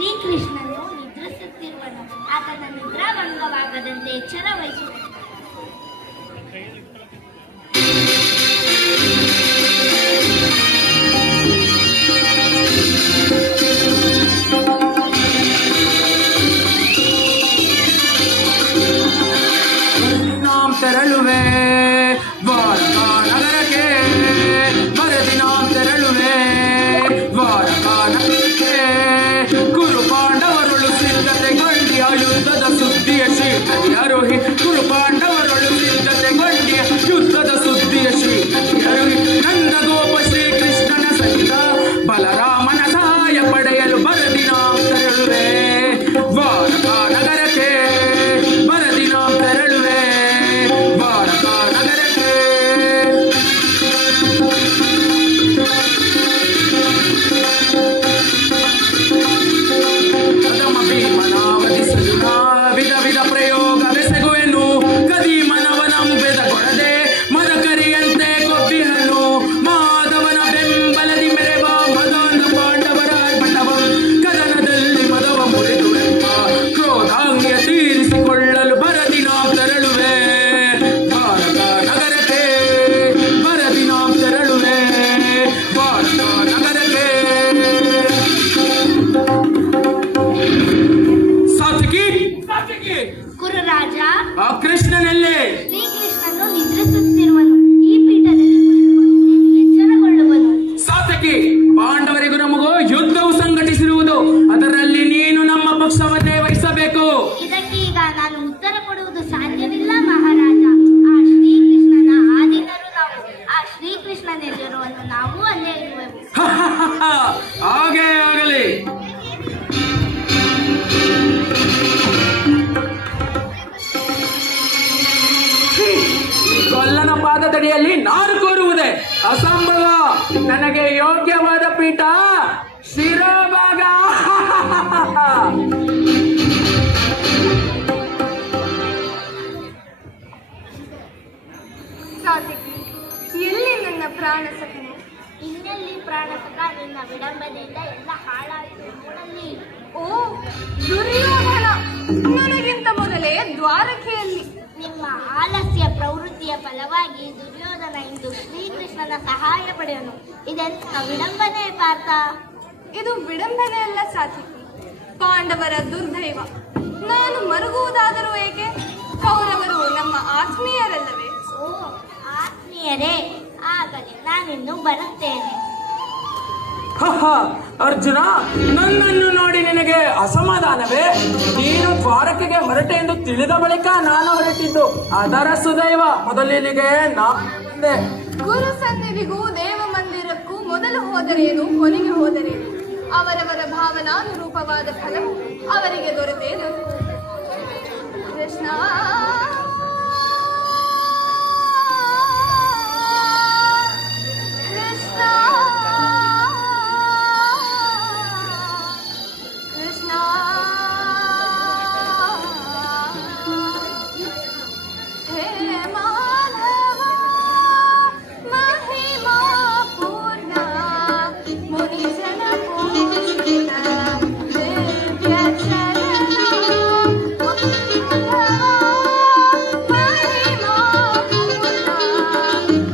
ಶ್ರೀಕೃಷ್ಣನು ನಿದ್ರಿಸುತ್ತಿರುವನು. ಆತನ ನಿದ್ರಾಭಂಗವಾಗದಂತೆ ಎಚ್ಚರ ವಹಿಸುವನು. ತೆರಳುವೆ ದ್ವಾರಕಾ ನಗರಕ್ಕೆ, ಮರುದಿನ ತೆರಳುವೆ ದ್ವಾರಕಾ ನಗರಕ್ಕೆ. ಕುರು ಪಾಂಡವರೊಳು ಸಿದ್ಧತೆಗೊಂಡಿಯ ಯುದ್ಧದ ಸುದ್ದಿಯ ಶೀಘ್ರದಿ ಅರೋಹಿ. ಕುರು ಪಾಂಡವರೊಳು ಸಿದ್ಧತೆಗೊಂಡಿಯ ಯುದ್ಧದ ಸುದ್ದಿಯ ಶೀಘ್ರದಿ ಅರೋಹಿ. ನಂದ ಗೋಪ ಶ್ರೀಕೃಷ್ಣನ ಸಹಿತ ಬಲರಾಮನ ಸಹಾಯ ಪಡೆಯಲು ಮರುದಿನ ತೆರಳುವೆ ದ್ವಾರಕಾ ನಗರಕ್ಕೆ, ಮರುದಿನ ತೆರಳುವೆ ದ್ವಾರಕಾ ನಗರಕ್ಕೆ. ಕದಮ ಭೀಮನಾವಧಿಸಲು ವಿಧ ವಿಧ ಪ್ರಯೋಗವೆಸಗುವೆನು. ಕದೀಮನವನಂಬೆದಗೊಡದೆ ಮದಕರಿಯಂತೆ ಕೊಬ್ಬಿಹನು. ಮಾಧವನ ಬೆಂಬಲದಿ ಮೆರೆವ ಮದಾಂಧ ಪಾಂಡವರ ಪಟವಂ. ಕದನದಲ್ಲಿ ಮದವ ಮುರಿದು ಎಂಬ ಕ್ರೋಧಾಂಗ್ಯ ತೀರಿಸಿಕೊಳ್ಳಲು ಬರದಿನ ತೆರಳುವೆ ದ್ವಾರಕಾ ನಗರಕ್ಕೆ, ಬರದಿನ ತೆರಳುವೆ ದ್ವಾರಕಾ ನಗರಕ್ಕೆ. ಸಾತ್ವಿಕಿ ಸಾತ್ವಿಕಿ, ಕುರುರಾಜ, ಆ ಕೃಷ್ಣನಲ್ಲೇ? ಶ್ರೀಕೃಷ್ಣನು ನಿದ್ರಿಸುತ್ತಿರುವನು. ಈ ಪೀಠದಲ್ಲಿ ಕುಳಿತುಕೊಂಡು ನೀನು ಎಚ್ಚರಗೊಳ್ಳುವನು. ಸಾತ್ವಿಕಿ, ಪಾಂಡವರಿಗೂ ನಮಗೂ ಯುದ್ಧವು ಸಂಘಟಿಸಿರುವುದು. ಅದರಲ್ಲಿ ನೀನು ನಮ್ಮ ಪಕ್ಷವನ್ನೇ ವಹಿಸಬೇಕು. ಇದಕ್ಕೀಗ ನಾನು ಉತ್ತರ ಕೊಡುವುದು ಸಾಧ್ಯವಿಲ್ಲ ಮಹಾರಾಜ. ಆ ಶ್ರೀಕೃಷ್ಣನ ಆದಿನರು ನಾವು. ಆ ಶ್ರೀಕೃಷ್ಣನೆಲ್ಲಿರುವನು, ನಾವು ಅಲ್ಲೇ ಇರುವೆವು. ಹಾಗೇ ಆಗಲಿ. ಈ ಗೊಲ್ಲನ ಪಾದದಡಿಯಲ್ಲಿ ನಾರು ಕೋರುವುದೇ ಅಸಂಭವ. ನನಗೆ ಯೋಗ್ಯವಾದ ಪೀಠ ಶಿರೋಭಾಗ. ಸಾತ್ವಿಕಿ, ಎಲ್ಲಿ ನನ್ನ ಪ್ರಾಣ ಸಖನು? ಇನ್ನೆಲ್ಲಿ ಪ್ರಾಣಸಕ, ನಿನ್ನ ವಿಡಂಬನೆಯಿಂದ ಎಲ್ಲ ಹಾಳಾಯಿತು ನೋಡಲ್ಲಿ. ಓ ದುರ್ಯೋಧನ, ನನಗಿಂತ ಮೊದಲೇ ದ್ವಾರಕೆಯಲ್ಲಿ. ನಿಮ್ಮ ಆಲಸ್ಯ ಪ್ರವೃತ್ತಿಯ ಫಲವಾಗಿ ದುರ್ಯೋಧನ ಇಂದು ಶ್ರೀಕೃಷ್ಣನ ಸಹಾಯ ಪಡೆಯನು. ಇದೆಂತ ವಿಡಂಬನೆ ಪಾರ್ಥ? ಇದು ವಿಡಂಬನೆ ಅಲ್ಲ ಸಾತ್ವಿಕಿ, ಪಾಂಡವರ ದುರ್ದೈವ. ನಾನು ಮರುಗುವುದಾದರೂ ಏಕೆ? ಕೌರವರು ನಮ್ಮ ಆತ್ಮೀಯರಲ್ಲವೇ? ಓ ಆತ್ಮೀಯರೇ, ಆಗಲಿ, ನಾನಿನ್ನು ಬರುತ್ತೇನೆ. ಅರ್ಜುನ, ನನ್ನನ್ನು ನೋಡಿ ನಿನಗೆ ಅಸಮಾಧಾನವೇ? ನೀನು ದ್ವಾರಕೆಗೆ ಹೊರಟೆ ಎಂದು ತಿಳಿದ ಬಳಿಕ ನಾನು ಹೊರಟಿದ್ದು. ಅದರ ಸುದೈವ. ಮೊದಲಿಗೆ ನಾನೇ ಗುರು ಸನ್ನಿಧಿಗೂ ದೇವ ಮಂದಿರಕ್ಕೂ ಮೊದಲು ಹೋದರೇನು, ಕೊನೆಗೆ ಹೋದರೇನು? ಅವರವರ ಭಾವನಾನುರೂಪವಾದ ಫಲವು ಅವರಿಗೆ ದೊರೆತೇ ದೊರೆತು. ಕೃಷ್ಣ ಕೃಷ್ಣ ಕೃಷ್ಣ ಹೇ ಮಾಧವ ಮಹಿಮಾ ಪೂರ್ಣ ಮುನಿಜನ ಪೂಜಿತ ದಿವ್ಯ ಚರಣ ಮಾಧವ ಮಹಿಮಾ ಪೂರ್ಣ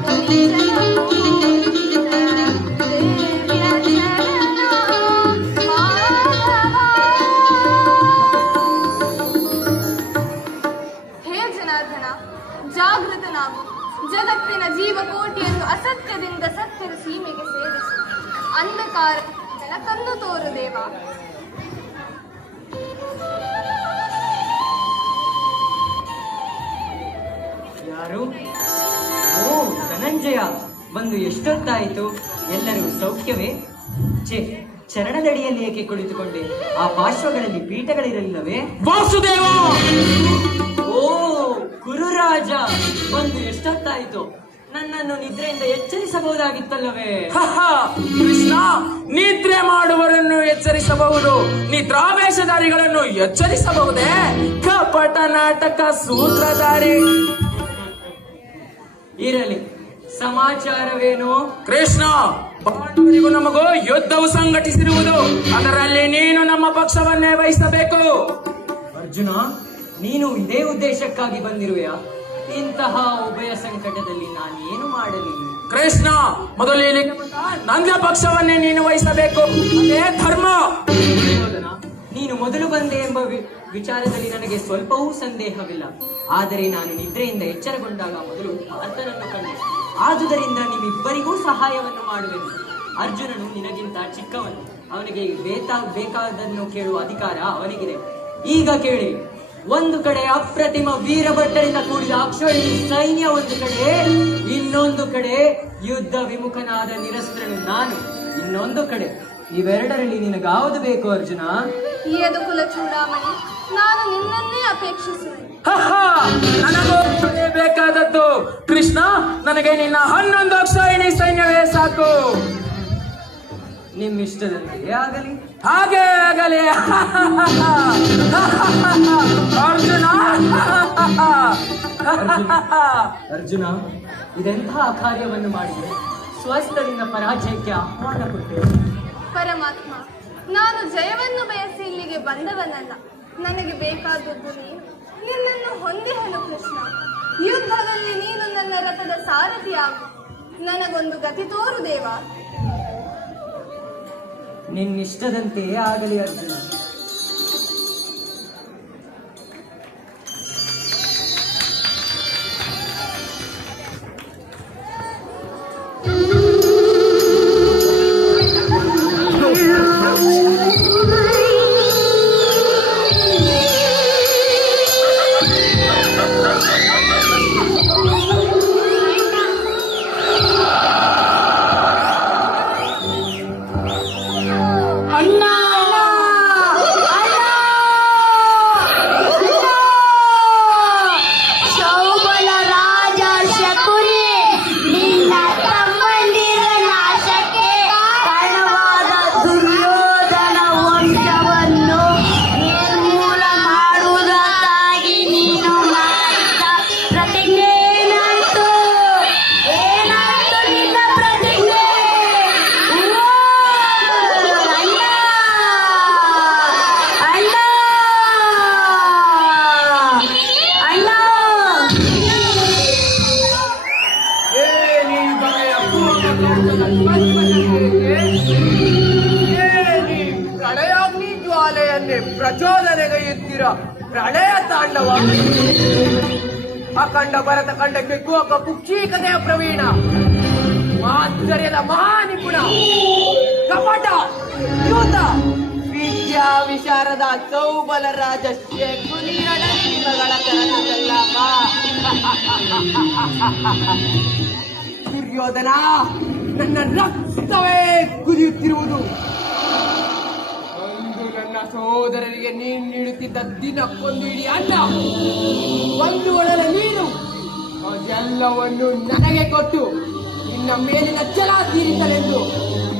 ಮುನಿಜನ ಪೂಜಿತ ದಿವ್ಯ ಚರಣ ಮಾಧವ. ಹೇ ಜನಾರ್ದನ, ಜಾಗೃತನಾಗು. ಜಗತ್ತಿನ ಜೀವಕೋಟಿಯನ್ನು ಅಸತ್ಯದಿಂದ ಸತ್ಯದ ಸೀಮೆಗೆ ಸೇರಿಸಿ ಅಂಧಕಾರನ ಕಣ್ಣು ತೋರು ದೇವ. ಯಾರು? ಓ ಧನಂಜಯ, ಬಂದು ಎಷ್ಟೊತ್ತಾಯಿತು? ಎಲ್ಲರೂ ಸೌಖ್ಯವೇ? ಛೇ, ಚರಣದಡಿಯಲ್ಲಿ ಏಕೆ ಕುಳಿತುಕೊಂಡೆ? ಆ ಪಾರ್ಶ್ವಗಳಲ್ಲಿ ಪೀಠಗಳಿರಲಿಲ್ಲವೇ? ವಾಸುದೇವ! ಓ ಕುರುರಾಜ, ಬಂದು ಎಷ್ಟೊತ್ತಾಯಿತು? ನನ್ನನ್ನು ನಿದ್ರೆಯಿಂದ ಎಚ್ಚರಿಸಬಹುದಾಗಿತ್ತಲ್ಲವೇ? ಕೃಷ್ಣ, ನಿದ್ರೆ ಮಾಡುವವರನ್ನು ಎಚ್ಚರಿಸಬಹುದು, ನಿದ್ರಾವೇಶಧಾರಿಗಳನ್ನು ಎಚ್ಚರಿಸಬಹುದೇ? ಕಪಟ ನಾಟಕ ಸೂತ್ರಧಾರಿ. ಇರಲಿ, ಸಮಾಚಾರವೇನು? ಕೃಷ್ಣ, ಪಾಂಡವರಿಗೂ ನಮಗೂ ಯುದ್ಧವು ಸಂಘಟಿಸಿರುವುದು, ಅದರಲ್ಲಿ ನೀನು ನಮ್ಮ ಪಕ್ಷವನ್ನೇ ವಹಿಸಬೇಕು. ಅರ್ಜುನ, ನೀನು ಇದೇ ಉದ್ದೇಶಕ್ಕಾಗಿ ಬಂದಿರುವೆಯಾ? ಇಂತಹ ಉಭಯ ಸಂಕಟದಲ್ಲಿ ನಾನೇನು ಮಾಡಲಿ? ಕೃಷ್ಣ, ಮೊದಲು ಇಲ್ಲಿಗೆ ನನ್ನ ಪಕ್ಷವನ್ನೇ ನೀನು ವಹಿಸಬೇಕು, ಅದೇ ಧರ್ಮ. ದುರ್ಯೋಧನ, ನೀನು ಮೊದಲು ಬಂದೆ ಎಂಬ ವಿಚಾರದಲ್ಲಿ ನನಗೆ ಸ್ವಲ್ಪವೂ ಸಂದೇಹವಿಲ್ಲ. ಆದರೆ ನಾನು ನಿದ್ರೆಯಿಂದ ಎಚ್ಚರಗೊಂಡಾಗ ಮೊದಲು ಪಾರ್ಥನನ್ನು ಕಂಡೆ. ಆದುದರಿಂದ ನೀವಿಬ್ಬರಿಗೂ ಸಹಾಯವನ್ನು ಮಾಡುವೆನು. ಅರ್ಜುನನು ನಿನಗಿಂತ ಚಿಕ್ಕವನು, ಅವನಿಗೆ ಬೇಕಾದನ್ನು ಕೇಳುವ ಅಧಿಕಾರ ಅವನಿಗಿದೆ. ಈಗ ಕೇಳಿ, ಒಂದು ಕಡೆ ಅಪ್ರತಿಮ ವೀರಭಟ್ಟರಿಂದ ಕೂಡಿದ ಅಕ್ಷೋಹಿಣಿ ಸೈನ್ಯ ಒಂದು ಕಡೆ, ಇನ್ನೊಂದು ಕಡೆ ಯುದ್ಧ ವಿಮುಖನಾದ ನಿರಸ್ತ್ರನು ನಾನು ಇನ್ನೊಂದು ಕಡೆ. ಇವೆರಡರಲ್ಲಿ ನಿನಗಾವುದು ಬೇಕು ಅರ್ಜುನ? ಯದುಕುಲ ಚೂಡಾಮಣಿ, ನಾನು ನಿನ್ನನ್ನೇ ಅಪೇಕ್ಷಿಸುವೆ. ನನಗೂ ಬೇಕಾದದ್ದು ಕೃಷ್ಣ, ನನಗೆ ನಿನ್ನ 11 ಅಕ್ಷೋಹಿಣಿ ಸೈನ್ಯವೇ ಸಾಕು. ನಿಮ್ಮಿಷ್ಟದಂತೆಯೇ ಆಗಲಿ. ಹಾಗೆ ಆಗಲಿ. ಅರ್ಜುನ, ಅರ್ಜುನ, ಇದೆಂತಹ ಕಾರ್ಯವನ್ನು ಮಾಡಿದೆ? ಸ್ವಸ್ಥರಿಂದ ಪರಾಜಯಕ್ಕೆ ಆಹ್ವಾನ ಕೊಟ್ಟೆ. ಪರಮಾತ್ಮ, ನಾನು ಜಯವನ್ನು ಬಯಸಿ ಇಲ್ಲಿಗೆ ಬಂದವನಲ್ಲ. ನನಗೆ ಬೇಕಾದದ್ದು ನೀನು. ನಿನ್ನನ್ನು ಹೊಂದಿಹನು ಕೃಷ್ಣ. ಯುದ್ಧದಲ್ಲಿ ನೀನು ನನ್ನ ರಥದ ಸಾರಥಿಯಾಗು. ನನಗೊಂದು ಗತಿ ತೋರು ದೇವ. ನಿನ್ನಿಷ್ಟದಂತೆಯೇ ಆಗಲಿ ಅರ್ಜುನ. ಪ್ರಳಯಾಗ್ನಿ ಜ್ವಾಲೆಯನ್ನೇ ಪ್ರಚೋದನೆಗೈಯುತ್ತೀರ. ಪ್ರಳಯ ತಾಂಡವ, ಅಖಂಡ ಭರತ ಖಂಡಕ್ಕೆ ಗೋಕ ಕುಕ್ಷೀಕತೆಯ ಪ್ರವೀಣ, ಮಾತ್ಸರ್ಯದ ಮಹಾನಿಪುಣ, ಕಪಟ ಯೂತ, ವಿದ್ಯಾ ವಿಶಾರದ ಸೌಬಲ ರಾಜ ಶಕುನಿಯಡ ಶಿವಗಳ ಕರಕದಲ್ಲಪ್ಪ. ದುರ್ಯೋಧನ, ನನ್ನ ರಕ್ತವೇ ಕುದಿಯುತ್ತಿರುವುದು. ಅಂದು ನನ್ನ ಸಹೋದರರಿಗೆ ನೀನು ನೀಡುತ್ತಿದ್ದ ದಿನಕ್ಕೊಂದು ಇಡೀ ಅನ್ನ, ಒಂದು ಒಳಲ ನೀರು, ಅದೆಲ್ಲವನ್ನು ನನಗೆ ಕೊಟ್ಟು ನಿನ್ನ ಮೇಲಿನ ಛಲ ತೀರಿಸಲೆಂದು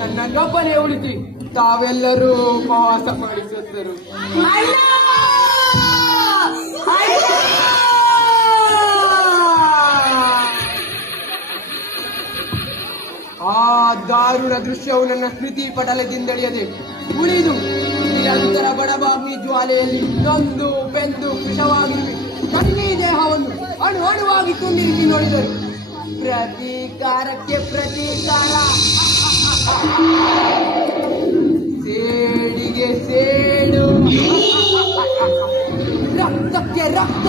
ನನ್ನನ್ನೊಬ್ಬನೇ ಉಳಿಸಿ ತಾವೆಲ್ಲರೂ ಉಪವಾಸ ಮಾಡಿಸುತ್ತರು. ಆ ದಾರುಣ ದೃಶ್ಯವು ನನ್ನ ಸ್ಮೃತಿ ಪಟಲದಿಂದಳಿಯದೆ ಉಳಿದು ನಿರಂತರ ಬಡಬಾಗ್ನಿ ಜ್ವಾಲೆಯಲ್ಲಿ ನೊಂದು ಬೆಂದು ಕೃಶವಾಗಿರುವೆ. ನನ್ನೀ ದೇಹವನ್ನು ಅಣು ಅಣುವಾಗಿ ತುಂಬಿರಿಸಿ ನೋಡಿದರು. ಪ್ರತೀಕಾರಕ್ಕೆ ಪ್ರತೀಕಾರ, ಸೇಡಿಗೆ ಸೇಡು, ರಕ್ತಕ್ಕೆ ರಕ್ತ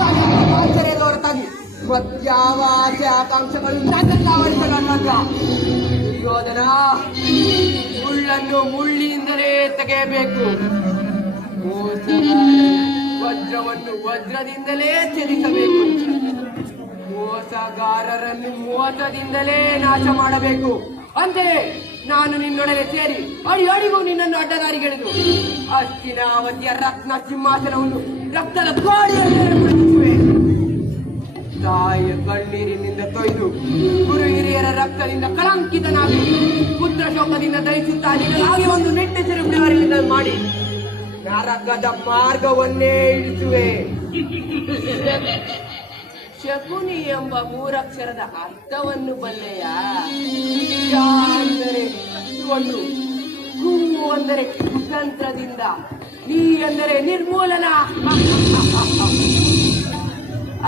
ಆಚರಣೆ ಹೊರತಾಗಿ ಮತ್ಯಾವ ಆಸೆ ಆಕಾಂಕ್ಷೆಗಳು ನನ್ನೆಲ್ಲ ಅವಳಿಸಲ್ಲ. ದುರ್ಯೋಧನ, ಮುಳ್ಳನ್ನು ಮುಳ್ಳಿನಿಂದಲೇ ತೆಗೆಯಬೇಕು, ವಜ್ರವನ್ನು ವಜ್ರದಿಂದಲೇ ಛೇದಿಸಬೇಕು, ಮೋಸಗಾರರನ್ನು ಮೋಸದಿಂದಲೇ ನಾಶ ಮಾಡಬೇಕು. ಅಂತೆಯೇ ನಾನು ನಿನ್ನೊಡನೆ ಸೇರಿ ಅಡಿ ಅಡಿಗೂ ನಿನ್ನನ್ನು ಅಡ್ಡದಾರಿಗೆಳೆದು ಹಸ್ತಿನಾವತಿಯ ರತ್ನ ಸಿಂಹಾಸನವನ್ನು ರಕ್ತದ ಗೋಡೆಯಲ್ಲಿ ಏರ್ಪಡಿಸುವೆ. ತಾಯಿಯ ಕಣ್ಣೀರಿನಿಂದ ತೊಯ್ದು ಗುರು ಹಿರಿಯರ ರಕ್ತದಿಂದ ಕಳಂಕಿತನಾಗಿ ಪುತ್ರ ಶೋಕದಿಂದ ದಹಿಸುತ್ತಾ ನಿನಗಾಗಿ ಒಂದು ನಿಟ್ಟುಸಿರು ಬಿಡುವರಿಯಿಂದ ಮಾಡಿ ನರಕದ ಮಾರ್ಗವನ್ನೇ ಇಳಿಸುವೆ. ಶಕುನಿ ಎಂಬ ಮೂರಕ್ಷರದ ಅರ್ಥವನ್ನು ಬಲ್ಲೆಯ? ಅಂದರೆ ನುಡಿಸಿಕೊಂಡು ಹೂ ಅಂದರೆ ಕುತಂತ್ರದಿಂದ, ನೀ ಅಂದರೆ ನಿರ್ಮೂಲನ.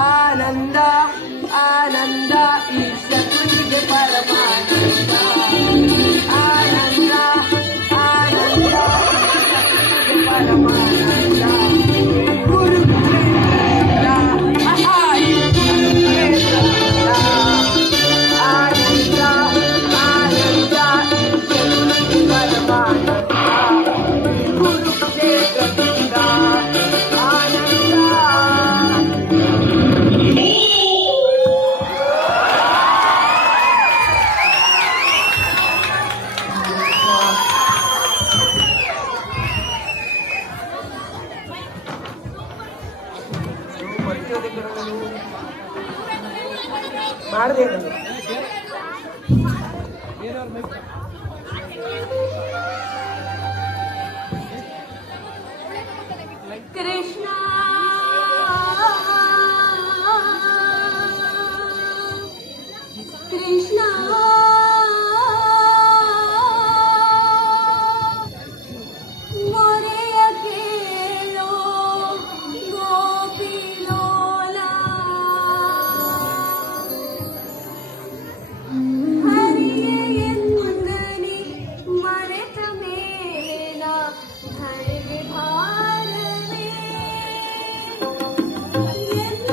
ಆನಂದ ಆನಂದ ಈ ಶಕುನಿಗೆ ಪರಮಾನಂದ. ಆನಂದ ಆನಂದ ಈ ಶಕುನಿಗೆ ಪರಮಾನಂದ. ಕುರುಕ್ಷೇತ್ರದಿಂದ ಈ ಕುರುಕ್ಷೇತ್ರದಿಂದ ಆನಂದ ಆನಂದ ಈ ಶಕುನಿಗೆ ಪರಮಾನಂದ. ಕುರುಕ್ಷೇತ್ರದಿಂದ ಆನಂದ. ಮಾಡಿದೆ ಕೃಷ್ಣ ಕೃಷ್ಣ ಮೊರೆಯ ಕೇಳೋ ಗೋಪಿಲೋಲ. ಹರಿಯೇ ಎಂದನಿ ಮರೆತ ಮೇಲ ಧರೆಗೆ ಭಾರವೇ. ಎಲ್ಲ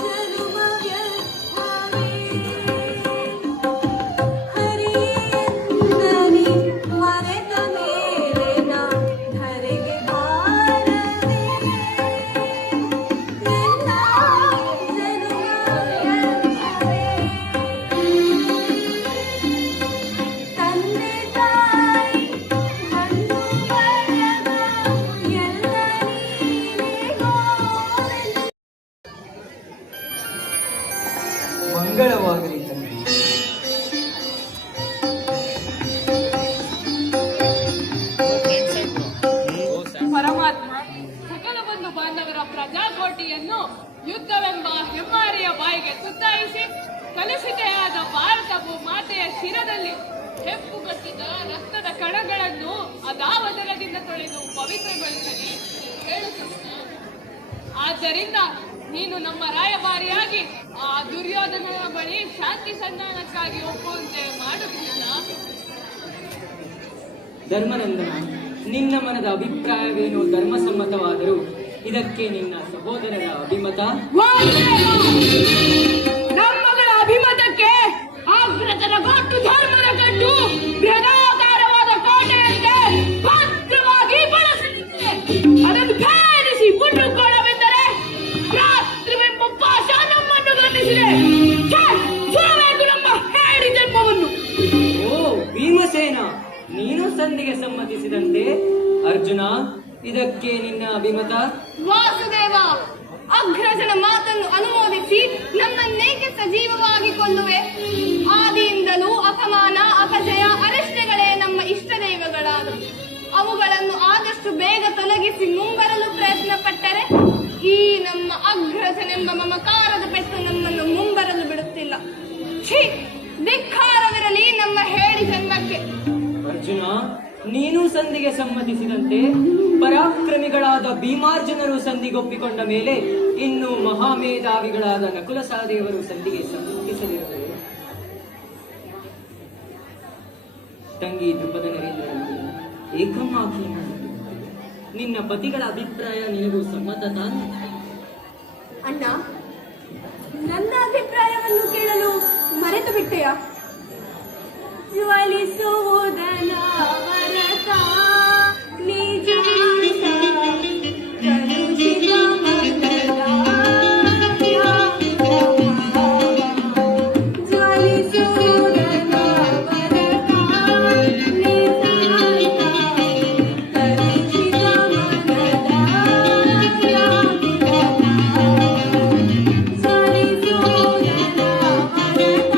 ಜನುಮ ವ್ಯರ್ಥವೇ. ಹರಿಯೇ ಎಂದನಿ ಮರೆತ ಮೇಲಿನ ಧರೆಗೆ ಭಾರವೇ. ಎಲ್ಲ ಜನುಮ ವ್ಯರ್ಥವೇ. ತಂದೆ ತಾಯಿ ಬಂಧು ಬಳಗ ಎಲ್ಲ ನೀನೇ ಗೋವಿಂದ. ಮಂಗಳವಾಗಲಿ ತಂದೆ. ಪರಮಾತ್ಮ ಸಕಲ ಬಂಧು ಬಾಂಧವರ ಪ್ರಜಾಕೋಟಿಯನ್ನು ಯುದ್ಧವೆಂಬ ಹೆಮ್ಮಾರಿಯ ಬಾಯಿಗೆ ತುತ್ತಾಯಿಸಿ ಕಲುಷಿತೆಯಾದ ಭಾರತ ಮಾತೆಯ ಶಿರದಲ್ಲಿ ಹೆಪ್ಪುಗಟ್ಟಿದ ರಕ್ತದ ಕಣಗಳನ್ನು ಅದಾವದರದಿಂದ ತೊಳೆದು ಪವಿತ್ರಗೊಳಿಸಲಿ ಹೇಳು ಕೃಷ್ಣ. ಆದ್ದರಿಂದ ನೀನು ನಮ್ಮ ರಾಯಭಾರಿಯಾಗಿ ಆ ದುರ್ಯೋಧನನ ಬಳಿ ಶಾಂತಿ ಸಂಧಾನಕ್ಕಾಗಿ ಒಪ್ಪುವಂತೆ ಮಾಡು ಕೃಷ್ಣ. ಧರ್ಮನಂದನ, ನಿನ್ನ ಮನದ ಅಭಿಪ್ರಾಯವೇನು ಧರ್ಮಸಮ್ಮತವಾದರೂ ಇದಕ್ಕೆ ನಿನ್ನ ಸಹೋದರರ ಅಭಿಮತ? ನಮ್ಮಗಳ ಅಭಿಮತಕ್ಕೆ ಆಗ್ರತರ ಕೊಟ್ಟು ಧರ್ಮದ ಕಟ್ಟು ಬೃಹದಾಕಾರವಾದ ಕೋಟೆಯಂತೆ ಭದ್ರವಾಗಿ ಬಳಸಲಿದೆ. ಅದನ್ನು ಭೇದಿಸಿ ಮುನ್ನುಗ್ಗೋಣವೆಂದರೆ ರಾತ್ರಿವೆಂಬ ಪಾಶ ನಮ್ಮನ್ನು ಗಂಡಿಸಿದೆ. ಸುರಬೇಕು ನಮ್ಮ ಹೇಳಿ ಜನ್ಮವನ್ನು. ಓ ಭೀಮಸೇನ, ನೀನು ಸಂಧಿಗೆ ಸಮ್ಮತಿಸಿದಂತೆ. ಅರ್ಜುನ, ಇದಕ್ಕೆ ನಿನ್ನ ಅಭಿಮತ? ವಾಸುದೇವ, ಅಗ್ರಜನ ಮಾತನ್ನು ಅನುಮೋದಿಸಿ ನಮ್ಮನ್ನೇಕೆ ಸಜೀವವಾಗಿ ಕೊಲ್ಲುವೆ? ಆದಿಯಿಂದಲೂ ಅಪಮಾನ, ಅಪಜಯ, ಅರಿಷ್ಟಗಳೇ ನಮ್ಮ ಇಷ್ಟ ದೈವಗಳಾದವು. ಅವುಗಳನ್ನು ಆದಷ್ಟು ಬೇಗ ತೊಲಗಿಸಿ ಮುಂಬರಲು ಪ್ರಯತ್ನ ಪಟ್ಟರೆ ಈ ನಮ್ಮ ಅಗ್ರಜನೆಂಬ ಮಮಕಾರದ ಪೆಟ್ಟು ನಮ್ಮನ್ನು ಮುಂಬರಲು ಬಿಡುತ್ತಿಲ್ಲ. ಛೀ, ಧಿಕ್ಕಾರವಿರಲಿ ನಮ್ಮ ಹೇಳಿ ಜನ್ಮಕ್ಕೆ. ಅರ್ಜುನ, ನೀನು ಸಂಧಿಗೆ ಸಮ್ಮತಿಸಿದಂತೆ ಪರಾಕ್ರಮಿಗಳಾದ ಭೀಮಾರ್ಜುನರು ಸಂಧಿಗೊಪ್ಪಿಕೊಂಡ ಮೇಲೆ ಇನ್ನು ಮಹಾಮೇಧಾವಿಗಳಾದ ನಕುಲ ಸಹದೇವರು ಸಂಧಿಗೆ ಸಮ್ಮತಿಸಲಿರುವರು. ತಂಗಿ ದ್ರುಪದ ನರೇಂದ್ರರು ಏಕಮಾಖೀನ. ನಿನ್ನ ಪತಿಗಳ ಅಭಿಪ್ರಾಯ ನಿನಗೂ ಸಮ್ಮತ ತಾನೆ? ಅಣ್ಣ, ನನ್ನ ಅಭಿಪ್ರಾಯವನ್ನು ಕೇಳಲು ಮರೆತು ಬಿಟ್ಟೆಯಾ? ಜ್ವಲಿಸುವುದನ ವರತ ನಿಜಾಂತ ಕಲುಷಿತ ಮನದ ಜ್ವಲಿಸುವುದನ ವರತ ನಿಜಾಂತ ಕಲುಷಿತ ಮನದ ಜ್ವಲಿಸುವುದನ ವರತ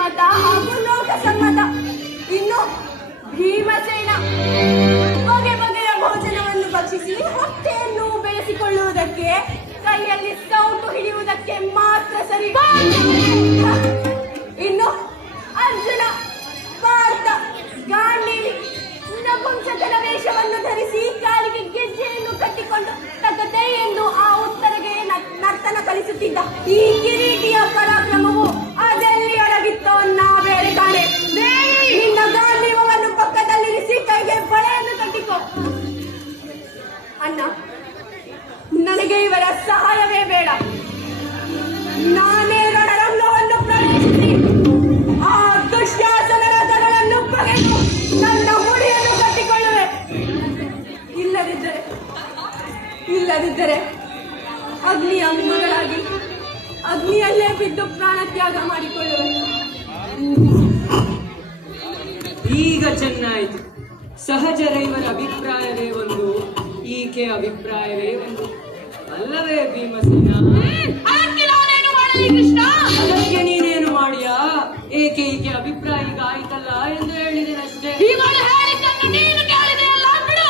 ಸಮ್ಮತ ಹಾಗೂ ಲೋಕ ಸಮ್ಮತ. ಇನ್ನು ಭೀಮಸೇನ ಬಗೆ ಬಗೆಯ ಭೋಜನವನ್ನು ಭಕ್ಷಿಸಿ ಹೊಟ್ಟೆಯನ್ನು ಬೆಳೆಸಿಕೊಳ್ಳುವುದಕ್ಕೆ, ಕೈಯಲ್ಲಿ ಸೌಟು ಹಿಡಿಯುವುದಕ್ಕೆ ಮಾತ್ರ ಸರಿ. ಇನ್ನು ಅರ್ಜುನ, ಪಾರ್ಥ, ಗಾಂಡೀವಿ ನಪುಂಸಕನ ವೇಷವನ್ನು ಧರಿಸಿ ಕಾಲಿಗೆ ಗೆಜ್ಜೆಯನ್ನು ಕಟ್ಟಿಕೊಂಡು ತಕತೆ ಎಂದು ಆ ಉತ್ತರಗೆ ನರ್ತನ ಕಲಿಸುತ್ತಿದ್ದ ಈ ಕಿರೀಟಿಯ ಪರಾಕ್ರಮವು ಅದೆಲ್ಲಿ ಅಡಗಿತ್ತೋ ನಾ ಬೇರೆ ಕಾಣೆ. ನಿನ್ನ ಗಾಂಧೀವವನ್ನು ಪಕ್ಕದಲ್ಲಿರಿಸಿ ಕೈಗೆ ಬಳೆಯನ್ನು ಕಟ್ಟಿಕೊ. ಅಣ್ಣ, ನನಗೆ ಇವರ ಸಹಾಯವೇ ಬೇಡ. ನಾನೇ ರಣರಂಗವನ್ನು ಪ್ರವೇಶಿಸಿ ಆ ದುಶ್ಯಾಸನರ ದಳಗಳನ್ನು ಬಗೆದು ನನ್ನ ಮುಡಿಯನ್ನು ಕಟ್ಟಿಕೊಳ್ಳುವೆ. ಇಲ್ಲದಿದ್ದರೆ ಅಗ್ನಿಯ ಮಗಳಾಗಿ ಅಗ್ನಿಯಲ್ಲೇ ಬಿದ್ದು ಪ್ರಾಣತ್ಯಾಗ ಮಾಡಿಕೊಳ್ಳುವೆ. ಈಗ ಚೆನ್ನಾಯಿತು. ಸಹಜರೈವರ ಅಭಿಪ್ರಾಯವೇ ಒಂದು, ಈಕೆ ಅಭಿಪ್ರಾಯವೇ ಒಂದು, ಅಲ್ಲವೇ ಭೀಮಸೇನ? ಅದಕ್ಕೆ ನಾನೇನು ಮಾಡಲಿ ಕೃಷ್ಣ? ಅದಕ್ಕೆ ನೀನೇನು ಮಾಡಿಯಾ? ಏಕೆ ಈಕೆ ಅಭಿಪ್ರಾಯ ಈಗ ಆಯ್ತಲ್ಲ ಎಂದು ಹೇಳಿದೆನಷ್ಟೇ. ಇವಳು ಹೇಳಿದ್ದನ್ನು ನೀನು ಕೇಳಿದೆಯಲ್ಲ, ಬಿಡು.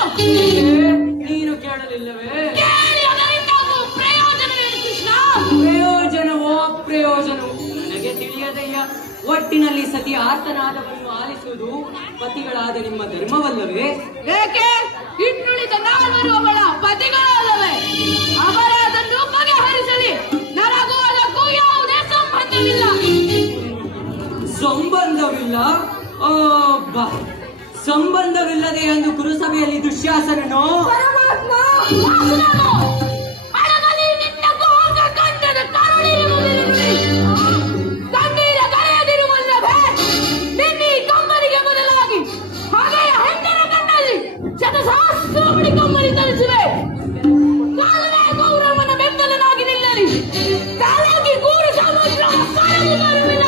ನೀನು ಕೇಳಲಿಲ್ಲವೇ? ಕೇಳಿ ಅದರಿಂದಾಗುವ ಪ್ರಯೋಜನವೇನು ಕೃಷ್ಣ? ಪ್ರಯೋಜನವೋ ಅಪ್ರಯೋಜನವೋ ನನಗೆ ತಿಳಿಯದಯ್ಯ. ಒಟ್ಟಿನಲ್ಲಿ ಸತಿ ಆರ್ತನಾದವನ್ನು ಆಲಿಸುವುದು ಪತಿಗಳಾದ ನಿಮ್ಮ ಧರ್ಮವಲ್ಲವೇ? ಏಕೆ? ಇನ್ನುಳಿದ ನಾಲ್ವರು ಅವಳ ಪತಿಗಳಲ್ಲವೇ? ಅವರೇ ಅದನ್ನು ಬಗೆಹರಿಸಲಿ. ನನಗೂ ಅದಕ್ಕೂ ಯಾವುದೇ ಸಂಬಂಧವಿಲ್ಲ. ಸಂಬಂಧವಿಲ್ಲ? ಬಾ, ಸಂಬಂಧವಿಲ್ಲದೆ ಎಂದು ಕುರುಸಭೆಯಲ್ಲಿ ದುಶ್ಯಾಸನನು ಪರಮಾತ್ಮ, ವಾಸುದೇವ, ಅಡಗಲಿ ನಿನ್ನ ಗೋಗ ಕಂಡದ ಕರುಳಿರುವುದಿರಲಿ. ಕಣ್ಣೀರ ಕರೆಯದಿರುವಲ್ಲವೇ? ನಿನ್ನಿ ಕಮ್ಮರಿಗೆ ಬದಲಾಗಿ ಹಾಗೆಯ ಹೆಂಡರ ಕಣ್ಣಲ್ಲಿ ಶತಸಹಸ್ರಾವಳಿ ಕಮ್ಮರಿ ತರಿಸಿವೆ. ಕಾಲವೇ ಗೌರವನ ಬೆಂಬಲನಾಗಿ ನಿಲ್ಲಲಿ. ಕಾಲಾಗಿ ಗೂರು ಸಮುದ್ರ ಕರಗಿ ಬರುವಿನ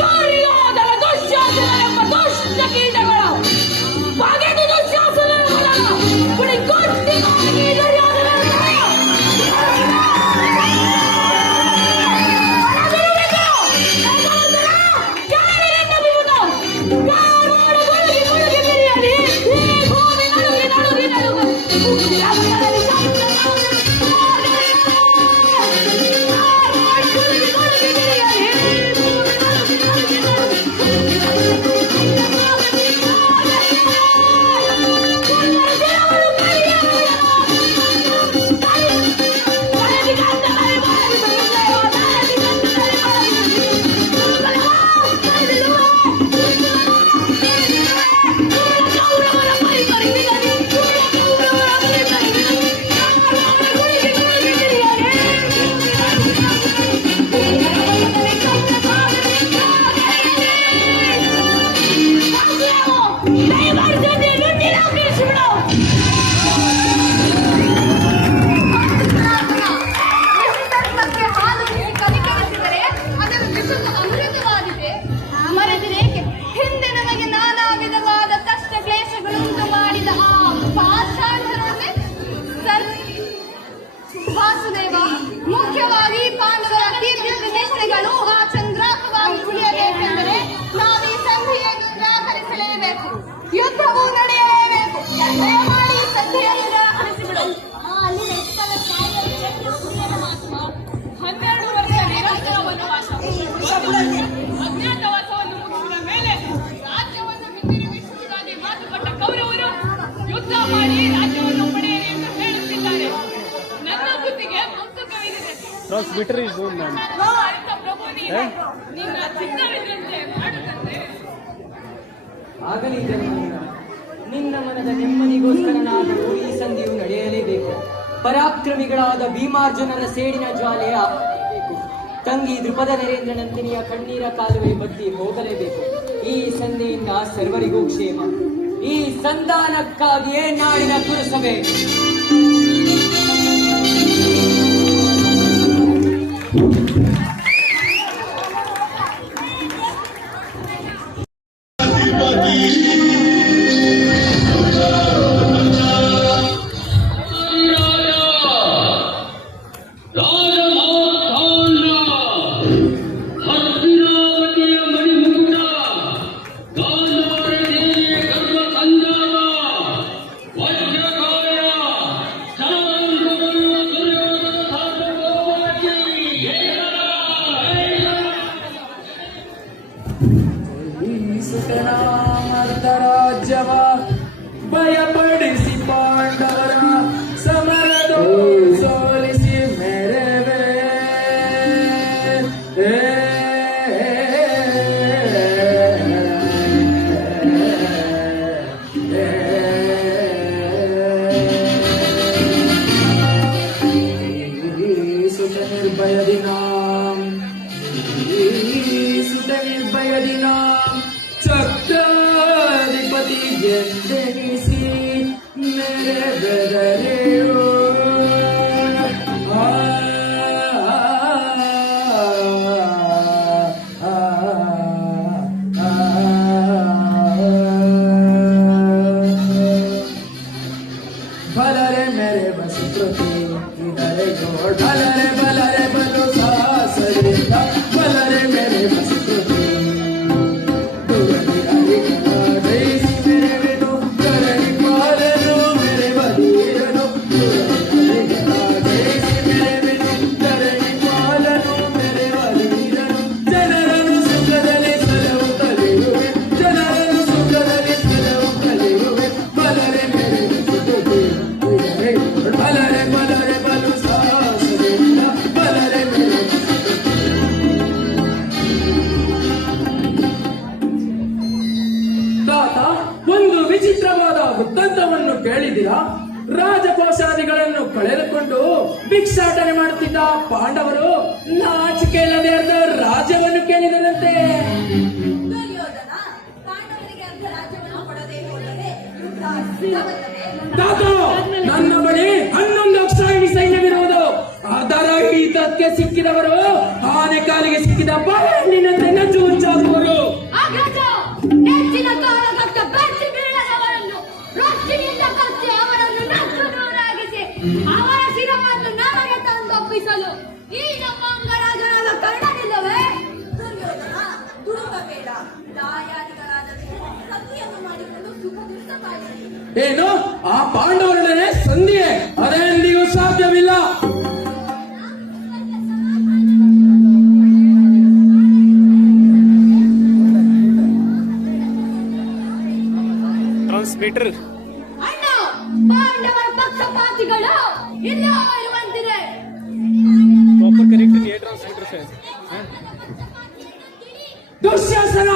ಕಾರ್ಯೋದರ ದುಶ್ಯಾಸನ ಎಂಬ ದುಷ್ಟ ಕೀಟಗಳ ಬಗೆದು ದುಶ್ಯಾಸನ ಪುಡಿ ಕೊಟ್ಟಿ ವಾಸುದೇವ, ಮುಖ್ಯವಾಗಿ ಪಾಂಡವರ ಕೀರ್ತಿ ಪ್ರತಿಷ್ಠೆಗಳು ಆ ಚಂದ್ರಾಕವಾಗಿ ಉಳಿಯಬೇಕೆಂದರೆ ನಾವು ಈ ಸಂಧಿಯನ್ನು ನಿರಾಕರಿಸಲೇಬೇಕು. ಯುದ್ಧವು ನಡೆಯಲೇಬೇಕು. ದಯಮಾಡಿ ಈ ಸಂಧಿಯನ್ನು ನಿರಾಕರಿಸಿಬಿಡು. ಹನ್ನೆರಡು ವರ್ಷ ನಿರಂತರ ವನವಾಸ, ಅಜ್ಞಾತವಾಸವನ್ನು ಮುಗಿಸಿದ ಮೇಲೆ ರಾಜ್ಯವನ್ನು ಹಿಂದಿರುಗಿಸುವುದಾಗಿ ಮಾತುಕಟ್ಟ ಕೌರವರು ಯುದ್ಧ ಮಾಡಿ ರಾಜ್ಯವನ್ನು ಪಡೆಯಲಿ ಎಂದು ಹೇಳುತ್ತಿದ್ದಾರೆ. ನನ್ನ ಬುದ್ಧಿಗೆ ಮಂಕುಕವಿದೆ. ಪ್ರಭು ನೀನು ನಿನ್ನ ಚಿತ್ತವಿದ್ದಂತೆ ಮಾಡುತ್ತಂತೆ. ಆಗಲಿ ಧರ್ಮವೀರ, ನಿನ್ನ ಮನದ ನೆಮ್ಮದಿಗೋಸ್ಕರನಾದರೂ ಈ ಸಂಧಿಯು ನಡೆಯಲೇಬೇಕು. ಪರಾಕ್ರಮಿಗಳಾದ ಭೀಮಾರ್ಜುನರ ಸೇಡಿನ ಜ್ವಾಲೆಯ ಬೇಕು. ತಂಗಿ ದೃಪದ ನರೇಂದ್ರ ನಂದಿನಿಯ ಕಣ್ಣೀರ ಕಾಲುವೆ ಬತ್ತಿ ಹೋಗಲೇಬೇಕು. ಈ ಸಂಧಿಯಿಂದ ಸರ್ವರಿಗೂ ಕ್ಷೇಮ. ಈ ಸಂಧಾನಕ್ಕಾಗಿಯೇ ನಾಡಿನ ಕುರುಸಭೆ. ಹತ್ತಿರಾವತಿಯ ಮಣಿಮ ದುಷ್ಟನ ಅರ್ಧ ರಾಜ್ಯವ ಭಯಪಡಿಸಿ ಪಾಂಡವರ ಸಮರದ ಸೋಲಿಸಿ ಮೆರವೆ ಸುತ ನಿರ್ಭಯದಿನ ಚಕ್ರಾಧಿಪತಿ ಗೆದ್ದೆನಿಸಿ ಮೆರೆಬೆದರೆಯೋ ಬಲರೆ ಮೇರೆ ಬಸುಪ್ರತಿ ಇದರೆ ಢಲರೆ ಬಲರೆ ಬಲು ಸಾಹಸದಿಂದ ಬಲರೆ ಮೇರೆ ಬಸುಪ್ರತಿ ಜಯಿಸಿ ಮೆರೆವೆನು ಕರಡಿ ಪಾಲನು ಮೆರೆ ಬದೀರನು ಜಯಿಸಿ ಮೆರೆವೆನು ಕರಡಿ ಪಾಲನು ಮೆರೆ ಬದೀರನು ಜನರನ್ನು ಸುಖದಲ್ಲಿ ಸಲವು ಕಲಿಯುವೆ ಜನರನ್ನು ಸುಖದಲ್ಲಿ ಸಲವು ಕಲಿಯುವೆ ಬಲರೆ ಮೇರೆ ಬಸುಪ್ರತಿ ಬಲರೆ ಬಲರೆ ಬಲು ಸಾಹಸದಿಂದ ಬಲರೆ ಮೇರೆ ತಾತ ಒಂದು ವಿಚಿತ್ರವಾದ ವೃತ್ತಾಂತವನ್ನು ಕೇಳಿದಿರಾ? ರಾಜಕೋಶಾದಿಗಳನ್ನು ಕಳೆದುಕೊಂಡು ಭಿಕ್ಷಾಟನೆ ಮಾಡುತ್ತಿದ್ದ ಪಾಂಡವರು ನಾಚಿಕೆ ಇಲ್ಲದೆ ಅರ್ಧ ರಾಜ್ಯವನ್ನು ಕೇಳಿದರಂತೆ. ದುರ್ಯೋಧನ ಪಾಂಡವರಿಗೆ ಅರ್ಧ ರಾಜ್ಯವನ್ನು ಕೊಡದೆ ಹೋದರೆ ಯುದ್ಧ ಸಿದ್ಧವಲ್ಲವೇ? ತಾತ ನನ್ನ ಬಳಿ 11 ಅಕ್ಷಾಯಿಣಿ ಸೈನ್ಯವಿರುವುದು. ಅದರ ಹಿಡಿತಕ್ಕೆ ಸಿಕ್ಕಿದವರು ಆನೆ ಕಾಲಿಗೆ ಸಿಕ್ಕಿದ ಬಾಳೆಹಣ್ಣಿನಂತೆ ನಚ್ಚು ಹುಚ್ಚಾಗುವರು. ಅಗ್ರಜ, ನೆಚ್ಚಿನ ಕಾಲಗಟ್ಟ ಬೆಚ್ಚಿ ಬೀಳದವರನ್ನು ರೊಚ್ಚಿನಿಂದ ಕಚ್ಚಿ ಅವರನ್ನು ನಚ್ಚು ನೂರಾಗಿಸಿ ಅವರ ಶಿರವನ್ನು ನಮಗೆ ತಂದೊಪ್ಪಿಸಲು ಈ ನಮ್ಮ ಅಂಗರಾಜನಾದ ಕರ್ಣನಿಲ್ಲವೇ? ದುರ್ಯೋಧನ ದುರುಗಬೇಡ. ದಾಯಾದಿಗಳಾದ ನೀವು ಸತಿಯನ್ನು ಮಾಡಿಕೊಂಡು ಸುಖದಿಂದ ಬಾಳಿರಿ. ಏನು ಆ ಪಾಂಡವರೊಡನೆ ಸಂಧಿಯೇ? ಅದೆಂದಿಗೂ ಸಾಧ್ಯವಿಲ್ಲ. ಅಣ್ಣ, ಪಾಂಡವರ ಪಕ್ಷಪಾತಿಗಳು ಇಲ್ಲ ಇರುವಂತಿದೆ. ದುಶ್ಯಾಸನ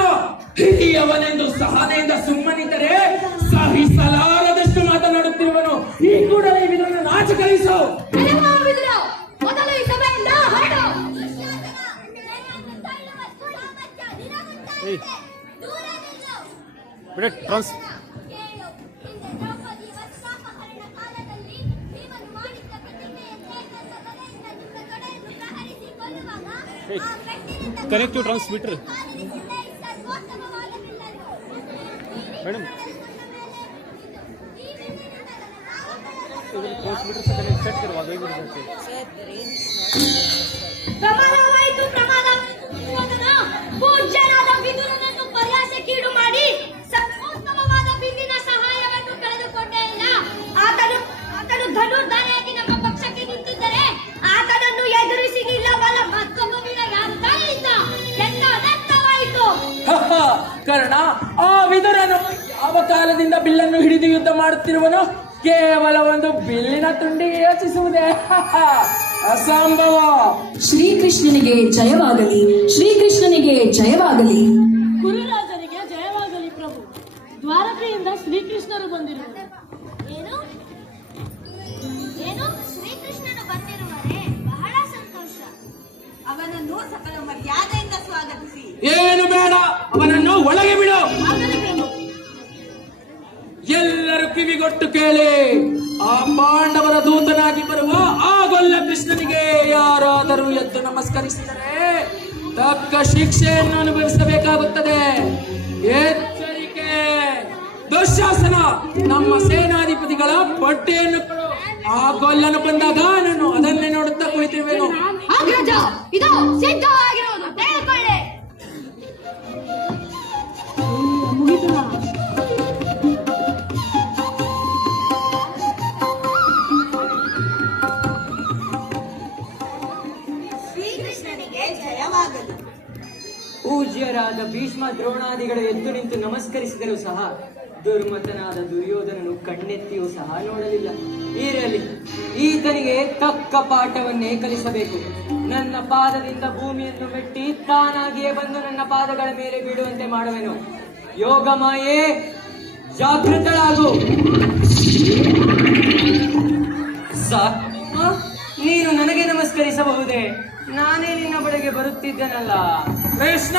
ಹಿರಿಯವನೆಂದು ಸಹನೆಯಿಂದ ಸುಮ್ಮನಿದ್ದರೆ ಸಹಿಸಲಾರದಷ್ಟು ಮಾತನಾಡುತ್ತಿರುವನು. ಈ ಕೂಡಲೇ ಇದನ್ನು ನಾಚಿ ಕಳಿಸು. ಎಲೆಮಾವಿದ್ರು, ಮೊದಲು ಈ ಸಭೆಯಿಂದ ಹೊರಡು. Connect to transmitter madam, transmitter से कनेक्ट सेट करवा दो एक मिनट। ಪ್ರಮಾದವಾಯಿತು ಪ್ರಮಾದ. ಪೂಜ್ಯನಾದ ವಿದುರನನ್ನು ಪರ್ಯಾಸಕ್ಕೀಡು ಮಾಡಿ ಸರ್ವೋತ್ತಮವಾದ ಬಿಂದಿನ ಸಹಾಯವನ್ನು ಕಳೆದುಕೊಂಡೇ ಇಲ್ಲ. ಆತನು ಧನುರ್ಧಾರಿಯಾಗಿ ನಮ್ಮ ಪಕ್ಷಕ್ಕೆ ನಿಂತಿದ್ದರೆ ಆತನನ್ನು ಎದುರಿಸಿ ನಿಲ್ಲಬಲ್ಲ ಮತ್ತೊಬ್ಬ ವೀರ ಯಾರ ಇದ್ದ ಎಂತ ವ್ಯಕ್ತವಾಯಿತು. ಕರ್ಣ, ಆ ವಿದುರನು ಯಾವ ಕಾಲದಿಂದ ಬಿಲ್ಲನ್ನು ಹಿಡಿದು ಯುದ್ಧ ಮಾಡುತ್ತಿರುವನು? ಕೇವಲ ಒಂದು ಬಿಲ್ಲಿನ ತುಂಡಿಗೆ ಯೋಚಿಸುವುದೇ ಅಸಂಭವ. ಶ್ರೀಕೃಷ್ಣನಿಗೆ ಜಯವಾಗಲಿ, ಶ್ರೀಕೃಷ್ಣನಿಗೆ ಜಯವಾಗಲಿ. ಕುರುರಾಜನಿಗೆ ಜಯವಾಗಲಿ ಪ್ರಭು. ದ್ವಾರಕೆಯಿಂದ ಶ್ರೀಕೃಷ್ಣರು ಬಂದಿರುವರು. ಏನು ಏನು ಶ್ರೀಕೃಷ್ಣನು ಬಂದಿರುವರೆ? ಬಹಳ ಸಂತೋಷ. ಅವನನ್ನು ಸಕಲ ಮರ್ಯಾದೆಯಿಂದ ಸ್ವಾಗತಿಸಿ. ಏನು ಬೇಡ, ಅವನನ್ನು ಒಳಗೆ ಬಿಡು. ಆಗಲಿ ಪ್ರಭು. ಎಲ್ಲರೂ ಕಿವಿಗೊಟ್ಟು ಕೇಳಿ. ಆ ಪಾಂಡವರ ದೂತನಾಗಿ ಬರುವ ಆ ಗೊಲ್ಲ ಕೃಷ್ಣನಿಗೆ ಯಾರಾದರೂ ಎದ್ದು ನಮಸ್ಕರಿಸಿದರೆ ತಕ್ಕ ಶಿಕ್ಷೆಯನ್ನು ಅನುಭವಿಸಬೇಕಾಗುತ್ತದೆ. ಎಚ್ಚರಿಕೆ! ದುಶ್ಯಾಸನ, ನಮ್ಮ ಸೇನಾಧಿಪತಿಗಳ ಪಟ್ಟಿಯನ್ನು ಕೊಡು. ಆ ಗೊಲ್ಲನು ಬಂದಾಗ ನಾನು ಅದನ್ನೇ ನೋಡುತ್ತಾ ಕುಳಿತಿರುವೆನು. ಅಗ್ರಜ, ಇದು ಸಿದ್ಧವಾಗಿರುವುದು, ತೆಗೆದುಕೊಳ್ಳಿ. ಶ್ರೀಕೃಷ್ಣನಿಗೆ ಜಯವಾಗಲಿ. ಪೂಜ್ಯರಾದ ಭೀಷ್ಮ ದ್ರೋಣಾದಿಗಳು ಎದ್ದು ನಿಂತು ನಮಸ್ಕರಿಸಿದರೂ ಸಹ ದುರ್ಮತನಾದ ದುರ್ಯೋಧನನು ಕಣ್ಣೆತ್ತಿಯೂ ಸಹ ನೋಡಲಿಲ್ಲ. ಇರಲಿ, ಈತನಿಗೆ ತಕ್ಕ ಪಾಠವನ್ನೇ ಕಲಿಸಬೇಕು. ನನ್ನ ಪಾದದಿಂದ ಭೂಮಿಯನ್ನು ಮೆಟ್ಟಿ ತಾನಾಗಿಯೇ ಬಂದು ನನ್ನ ಪಾದಗಳ ಮೇಲೆ ಬೀಳುವಂತೆ ಮಾಡುವೆನು. ಯೋಗಮಾಯೇ, ಜಾಗೃತಳಾಗು. ಸಾಕ್, ನೀನು ನನಗೆ ನಮಸ್ಕರಿಸಬಹುದೇ? ನಾನೇ ನಿನ್ನ ಬಳಿಗೆ ಬರುತ್ತಿದ್ದೇನಲ್ಲ. ಕೃಷ್ಣ,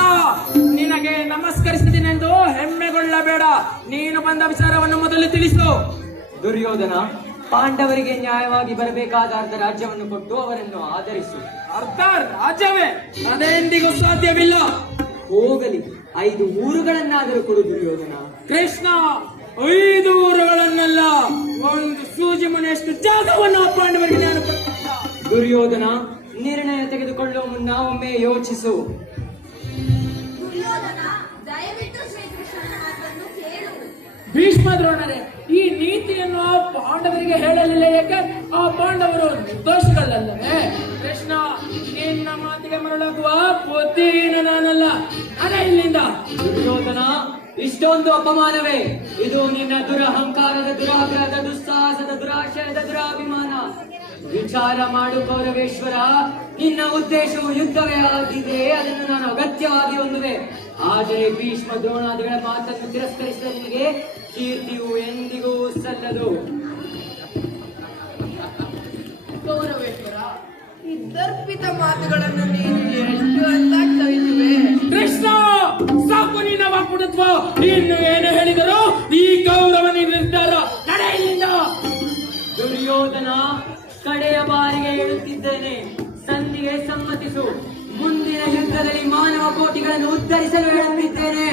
ನಿನಗೆ ನಮಸ್ಕರಿಸಿದನೆಂದು ಹೆಮ್ಮೆಗೊಳ್ಳಬೇಡ. ನೀನು ಬಂದ ವಿಚಾರವನ್ನು ಮೊದಲು ತಿಳಿಸು. ದುರ್ಯೋಧನ, ಪಾಂಡವರಿಗೆ ನ್ಯಾಯವಾಗಿ ಬರಬೇಕಾದ ಅರ್ಧ ರಾಜ್ಯವನ್ನು ಕೊಟ್ಟು ಅವರನ್ನು ಆಧರಿಸು. ಅರ್ಧ ರಾಜ್ಯವೇ? ಅದೆಂದಿಗೂ ಸಾಧ್ಯವಿಲ್ಲ. ಹೋಗಲಿ, 5 ಊರುಗಳನ್ನಾದರೂ ಕೊಡು ದುರ್ಯೋಧನ. ಕೃಷ್ಣ, 5 ಊರುಗಳನ್ನಲ್ಲ, ಒಂದು ಸೂಜಿ ಮನೆಯಷ್ಟು ಜಾಗವನ್ನು ಪಾಂಡವರಿಗೆ ನಾನು ಕೊಟ್ಟಿಲ್ಲ. ದುರ್ಯೋಧನ, ನಿರ್ಣಯ ತೆಗೆದುಕೊಳ್ಳುವ ಮುನ್ನ ಒಮ್ಮೆ ಯೋಚಿಸು. ದುರ್ಯೋಧನ, ದಯವಿಟ್ಟು ಶ್ರೀಕೃಷ್ಣನ ಮಾತನ್ನು ಕೇಳು. ಭೀಷ್ಮ ದ್ರೋಣರೇ, ಈ ನೀತಿಯನ್ನು ಪಾಂಡವರಿಗೆ ಹೇಳಲಿಲ್ಲ. ಏಕೆ? ಆ ಪಾಂಡವರು ನಿರ್ದೋಷಿಗಳಲ್ಲವೇ? ಕೃಷ್ಣ, ನಿನ್ನ ಮಾತಿಗೆ ಮರಳಾಗುವ ಬುದ್ಧಿಹೀನ ನಾನಲ್ಲ. ಅದ ಇಲ್ಲಿಂದ. ದುರ್ಯೋಧನ, ಇಷ್ಟೊಂದು ಅಪಮಾನವೇ? ಇದು ನಿನ್ನ ದುರಹಂಕಾರದ, ದುರಾಗ್ರಹದ, ದುಸ್ಸಾಹಸದ, ದುರಾಶಯದ, ದುರಾಭಿಮಾನ. ವಿಚಾರ ಮಾಡು ಕೌರವೇಶ್ವರ. ನಿನ್ನ ಉದ್ದೇಶವು ಯುದ್ಧವೇ ಆಗಿದ್ರೆ ಅದನ್ನು ನಾನು ಅಗತ್ಯವಾಗಿ ಹೊಂದುವೆ. ಆದರೆ ಭೀಷ್ಮ ದ್ರೋಣಾದಿಗಳ ಮಾತನ್ನು ತಿರಸ್ಕರಿಸಿದ ನಿನಗೆ ಕೀರ್ತಿಯು ಎಂದಿಗೂ ಸಲ್ಲದು. ಗೌರವೇಶ್ವರ, ಈ ದರ್ಪಿತ ಮಾತುಗಳನ್ನು ನೀನು ಎಷ್ಟು ಅಂತ ಕಲಿಸುವೆ? ಕೃಷ್ಣ, ಸಾಕು ನಿನ್ನ ವಾಕ್ಪಟುತ್ವ. ಇನ್ನು ಏನು ಹೇಳಿದರೂ ಈ ಕೌರವ ನಿರ್ಧಾರ. ನಡೆ ಇಲ್ಲಿಂದ. ದುರ್ಯೋಧನ, ಕಡೆಯ ಬಾರಿಗೆ ಹೇಳುತ್ತಿದ್ದೇನೆ, ಸಂಧಿಗೆ ಸಮ್ಮತಿಸು. ಮುಂದಿನ ಯುದ್ಧದಲ್ಲಿ ಮಾನವ ಕೋಟಿಗಳನ್ನು ಉದ್ಧರಿಸಲು ಹೇಳುತ್ತಿದ್ದೇನೆ.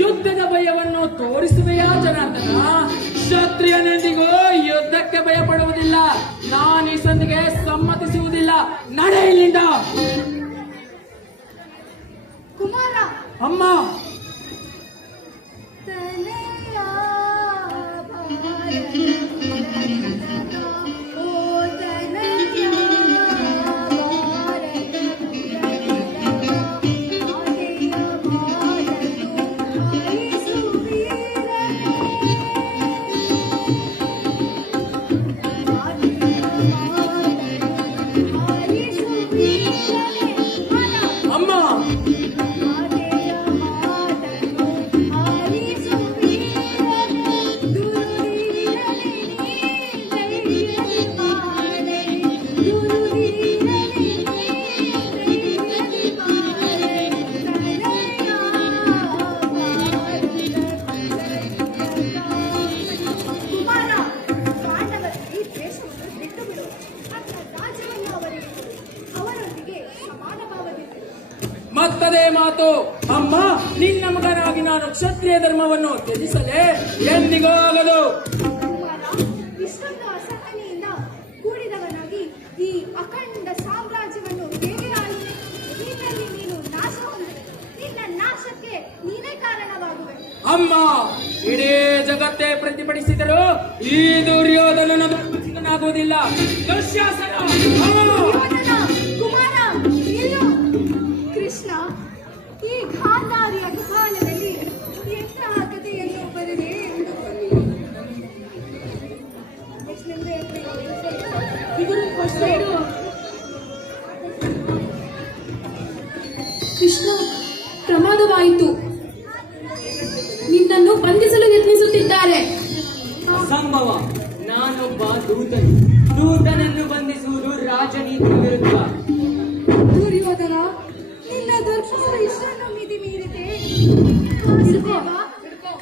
ಯುದ್ಧದ ಭಯವನ್ನು ತೋರಿಸುವೆಯಾ ಜನಾರ್ದನ? ಕ್ಷತ್ರಿಯನೆಂದಿಗೂ ಯುದ್ಧಕ್ಕೆ ಭಯಪಡುವುದಿಲ್ಲ. ನಾನು ಈ ಸಂಧಿಗೆ ಸಮ್ಮತಿಸುವುದಿಲ್ಲ. ನಡೆ ಇಲ್ಲಿಂದ. ಕುಮಾರ, ಅಮ್ಮ, ತನಯ ಅಮ್ಮ, ಮತ್ತದೇ ಮಾತು. ಅಮ್ಮ, ನಿನ್ನ ಮಗನಾಗಿ ನಾನು ಕ್ಷತ್ರಿಯ ಧರ್ಮವನ್ನು ತ್ಯಜಿಸಲೇ? ಎಂದಿಗೂ ಆಗದು. ಇಷ್ಟೊಂದು ಅಸಹನೆಯಿಂದ ಕೂಡಿದವನಾಗಿ ಈ ಅಖಂಡ ಸಾಮ್ರಾಜ್ಯವನ್ನು ಹೇಗೆ ಆಳುವೆ? ನಿನ್ನಲ್ಲಿ ನೀನು ನಾಶ ಹೊಂದುವೆ. ನಿನ್ನ ನಾಶಕ್ಕೆ ನೀನೇ ಕಾರಣವಾಗುವೆ. ಅಮ್ಮ, ಇಡೀ ಜಗತ್ತೇ ಪ್ರತಿಭಟಿಸಿದರು ಈ ದುರ್ಯೋಧನನ ದುರ್ಬಲನಾಗುವುದಿಲ್ಲ. ದುಶ್ಯಾಸನ, ದುರ್ಯೋಧನ, ಕುಮಾರ, ನಿಲ್ಲು. ಕೃಷ್ಣ, ಈ ಗಾಂಧಾರಿಯ ಕಾಲದಲ್ಲಿ ಎಂತಹ ಕಥೆಯನ್ನು ಬರೆದೆ ಎಂದು ಕೃಷ್ಣ, ಪ್ರಮಾದವಾಯಿತು. ನಿನ್ನನ್ನು ಬಂಧಿಸಲು ಯತ್ನಿಸುತ್ತಿದ್ದಾರೆ. ಅಸಂಭವ. ನಾನೊಬ್ಬ ದೂತನು. ದೂತನನ್ನು ಬಂಧಿಸುವುದು ರಾಜನೀತಿಯ ವಿರುದ್ಧ. ದುರ್ಯೋಧನ, ನಿನ್ನ ದರ್ಪದ ಇಷ್ಟನ್ನು ಮಿತಿ ಮೀರಿದೆ.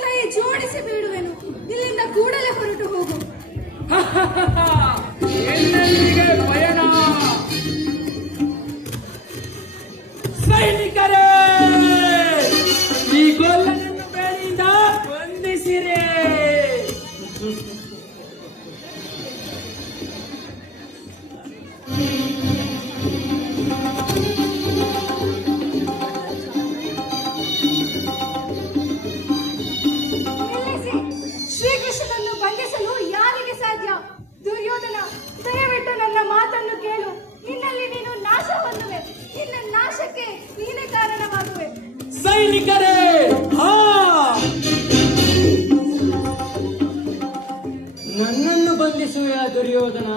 ಕೈ ಜೋಡಿಸಿ ಬೇಡುವೆನು, ಇಲ್ಲಿಂದ ಕೂಡಲೇ ಹೊರಟು ಹೋಗು. ಎಲ್ಲರಿಗೆ ಪಯಣ. ಸೈನಿಕರೇ, ಈ ಗೊಲ್ಲನನ್ನು ಬೇಡಿಯಿಂದ ಬಂಧಿಸಿರೇ. ನಿಲ್ಲಿಸಿ. ಶ್ರೀಕೃಷ್ಣನನ್ನು ಬಂಧಿಸಲು ಯಾರಿಗೆ ಸಾಧ್ಯ? ದುರ್ಯೋಧನ, ದಯವಿಟ್ಟು ನನ್ನ ಮಾತನ್ನು ಕೇಳು. ನಿನ್ನಲ್ಲಿ ನೀನು ನಾಶ ಹೊಂದುವೆ. ನಿನ್ನ ನಾಶಕ್ಕೆ ನೀನೇ ಕಾರಣವಾಗುವೆ. ಸೈನಿಕರೇ, ಹಾ ನನ್ನನ್ನು ಬಂಧಿಸುವ ದುರ್ಯೋಧನ.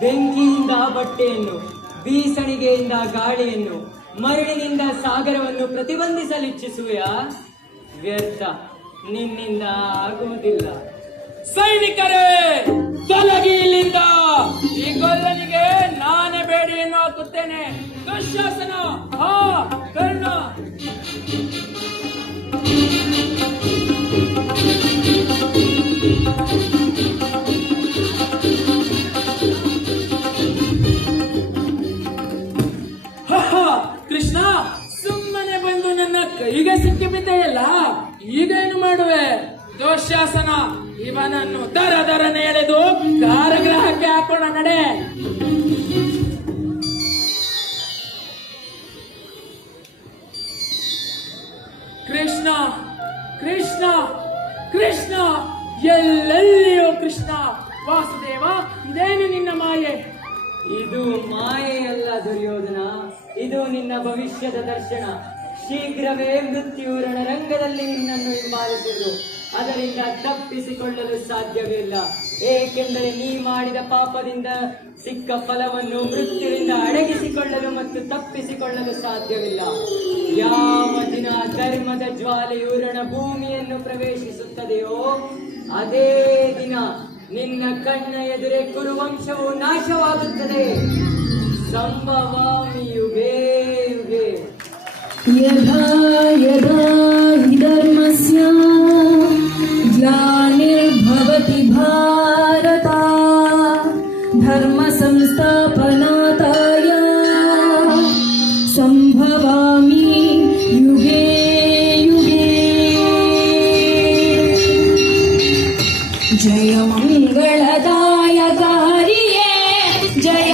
ಬೆಂಕಿಯಿಂದ ಬಟ್ಟೆಯನ್ನು, ಬೀಸಣಿಗೆಯಿಂದ ಗಾಳಿಯನ್ನು, ಮರಳಿನಿಂದ ಸಾಗರವನ್ನು ಪ್ರತಿಬಂಧಿಸಲಿಚ್ಛಿಸುವೆಯಾ? ವ್ಯರ್ಥ, ನಿನ್ನಿಂದ ಆಗುವುದಿಲ್ಲ. ಸೈನಿಕರೇ, ತೊಲಗಿ ಇಲ್ಲಿಂದ. ಈ ಗೊಲ್ಲನಿಗೆ ನಾನೇ ಬೇಡಿಯನ್ನು ಹಾಕುತ್ತೇನೆ. ದುಶ್ಯಾಸನ, ಹಾ ಕರ್ಣ. ಕೃಷ್ಣ, ಸುಮ್ಮನೆ ಬಂದು ನನ್ನ ಕೈಗೆ ಸಿಕ್ಕಿ ಬಿದ್ದೆಯಲ್ಲ, ಈಗೇನು ಮಾಡುವೆ? ದುಶ್ಯಾಸನ, ಇವನನ್ನು ದರದರನೆ ಎಳೆದು ಕಾರಾಗೃಹಕ್ಕೆ ಹಾಕೋಣ, ನಡೆ. ಕೃಷ್ಣ ಕೃಷ್ಣ ಕೃಷ್ಣ, ಎಲ್ಲೆಲ್ಲಿಯೋ ಕೃಷ್ಣ. ವಾಸುದೇವ, ಇದೇನು ನಿನ್ನ ಮಾಯೆ? ಇದು ಮಾಯೆಯಲ್ಲ ದುರ್ಯೋಧನ, ಇದು ನಿನ್ನ ಭವಿಷ್ಯದ ದರ್ಶನ. ಶೀಘ್ರವೇ ಮೃತ್ಯು ರಣರಂಗದಲ್ಲಿ ನಿನ್ನನ್ನು ಹಿಂಬಾಲಿಸಿದ್ದು, ಅದರಿಂದ ತಪ್ಪಿಸಿಕೊಳ್ಳಲು ಸಾಧ್ಯವಿಲ್ಲ. ಏಕೆಂದರೆ ನೀ ಮಾಡಿದ ಪಾಪದಿಂದ ಸಿಕ್ಕ ಫಲವನ್ನು ಮೃತ್ಯುವಿಂದ ಅಡಗಿಸಿಕೊಳ್ಳಲು ಮತ್ತು ತಪ್ಪಿಸಿಕೊಳ್ಳಲು ಸಾಧ್ಯವಿಲ್ಲ. ಯಾವ ದಿನ ಧರ್ಮದ ಜ್ವಾಲೆಯು ರಣಭೂಮಿಯನ್ನು ಪ್ರವೇಶಿಸುತ್ತದೆಯೋ ಅದೇ ದಿನ ನಿನ್ನ ಕಣ್ಣ ಎದುರೇ ಕುರುವಂಶವು ನಾಶವಾಗುತ್ತದೆ. ಸಂಭವಾಮಿ ಯುಗೇ ಯುಗೇ. ಯದಾ ಯದಾ ಹಿ ಧರ್ಮಸ್ಯ ಗ್ಲಾನಿರ್ಭವತಿ ಭಾರತ ಧರ್ಮ ಸಂಸ್ಥಾಪನಾರ್ಥಾಯ ಸಂಭವಾಮಿ ಯುಗೇ ಯುಗೇ. ಜಯ ಮಂಗಳದಾಯಕಾರಿಯೇ, ಜಯ